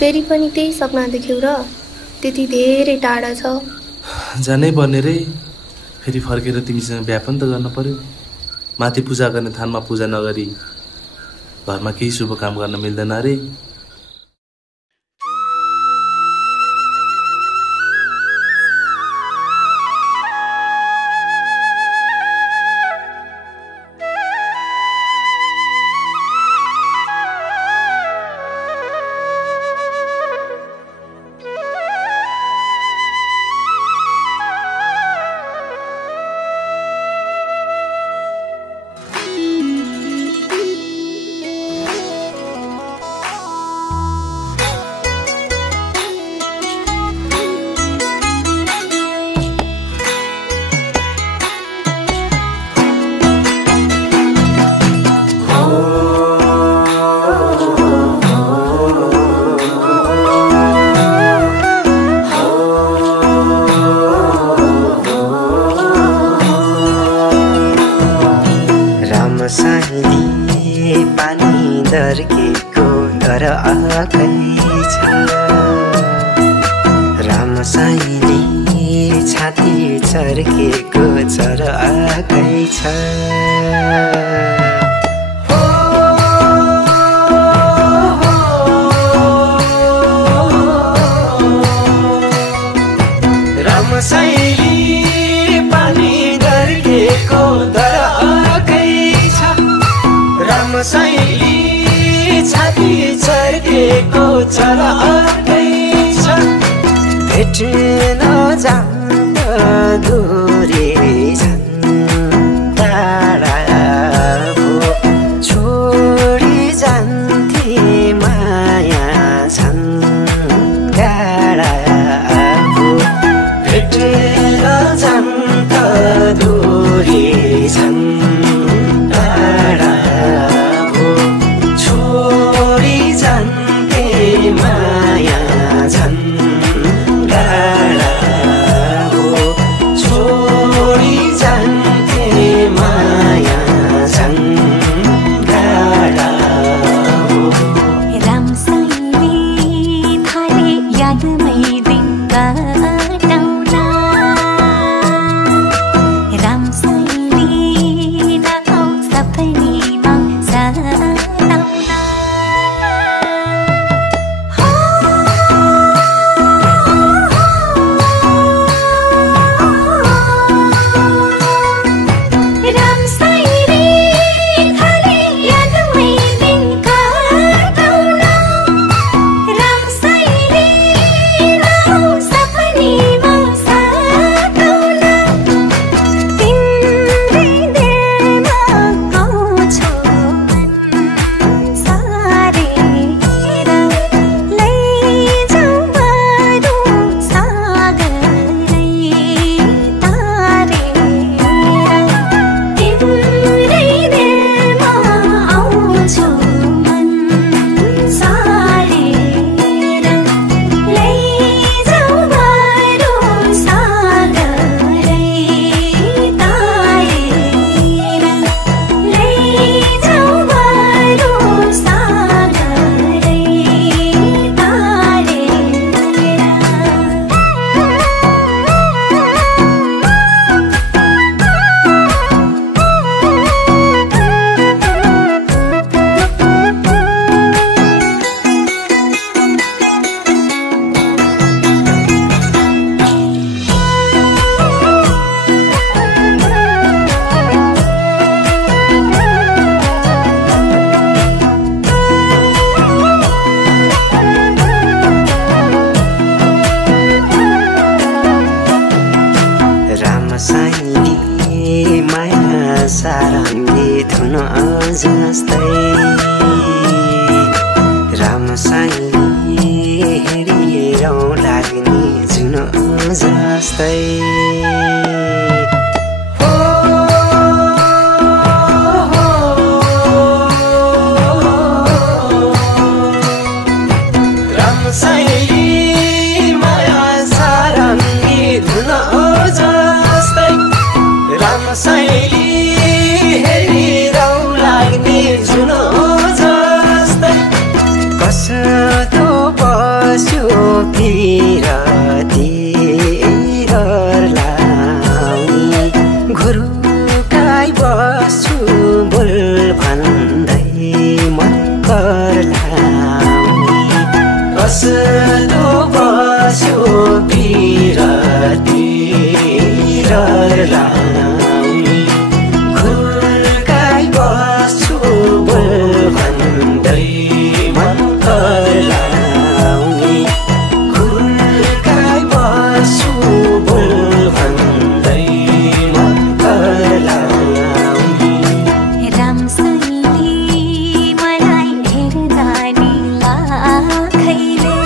फेरि पनि त्यही सपना देख्यौ र त्यति धेरै टाढा छ। जानै पर्ने रे, फेरि फर्केर तिमीसँग बिहा पनि त गर्न पर्यो। माथि पूजा गर्ने थानमा पूजा नगरी घरमा केही शुभ काम गर्न मिल्दैन रे। रामशैली हेरिरौ लाग्ने जुनो जस्तै कस्तो बस्यो पिरती लाउने घुरुकाई बस्छु बोल भन्दै मन कर लाउने कस्तो बस्यो पिरती लाउने घुरुकाई बस्छु बोल भन्दै मन कर लाउने घुरुकाई बस्छु बोल भन्दै मन कर लाउने रामशैली मलाई हेर्दा नि लाखैले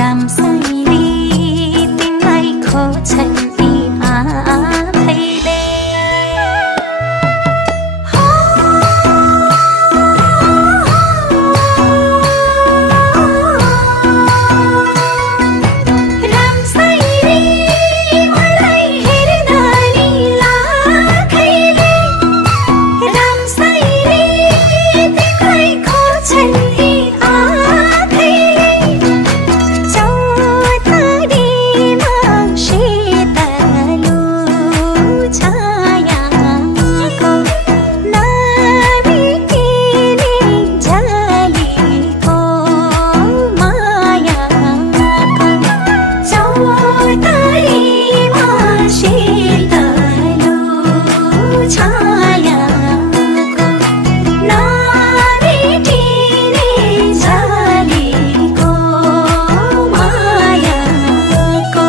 रामशैली तिमीलाई खोज्छन् ती आँखैले रामशैली मलाई हेर्दा नि लाखैले रामशैली तिमीलाई खोज्छन् ती आँखैले चौतारीमा सेतलो छायाको नबिग्रिने झलीको मायाको चौतारीमा सेतलो छायाको नबिग्रिने झलीको मायाको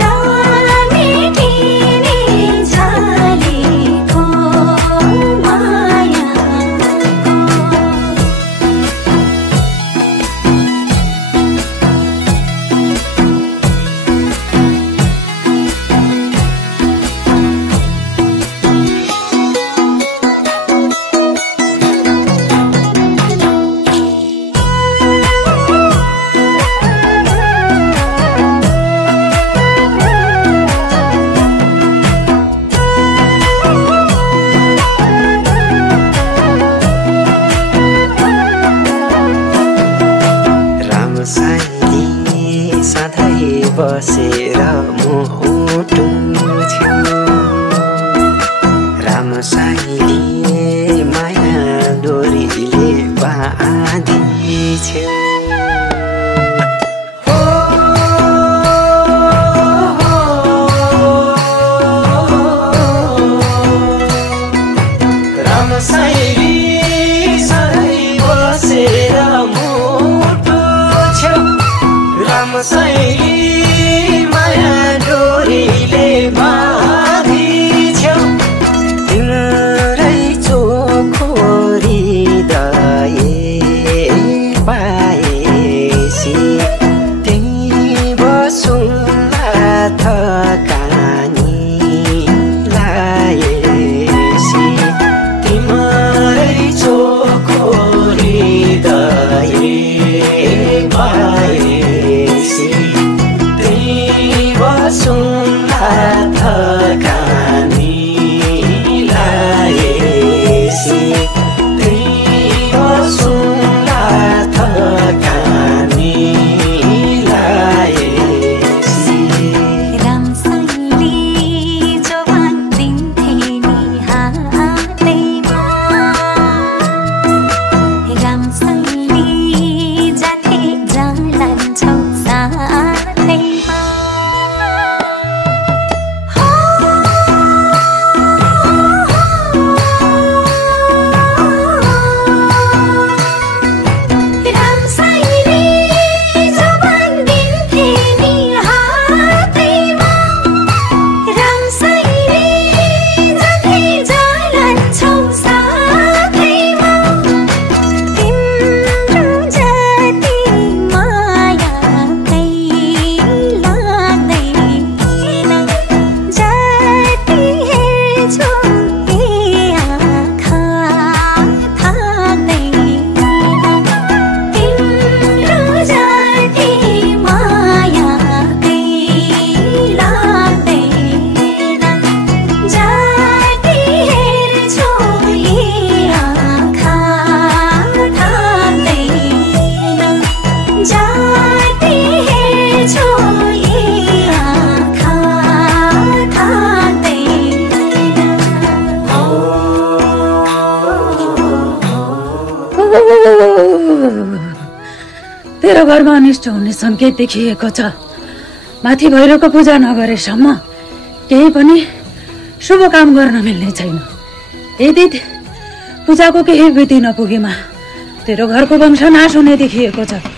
नबिग्रिने झलीको मायाको रामशैली सधैँ बसेर मुटु छेउ रामशैली माया डोरीले बाँधिछेउ रामशैली सधैँ बसेर मुटु छेउ रामशैली माया डोरीले बाँधिछेउ तिम्रै चोखो हृदय पाए घरमा अनिष्ट हुने संकेत देखिएको छ। माथि भैरवको पूजा नगरेसम्म केही पनि शुभ काम गर्न मिल्ने छैन। यदि पूजाको केही विधि नपुगेमा तेरो घरको वंश नाश हुने देखिएको छ।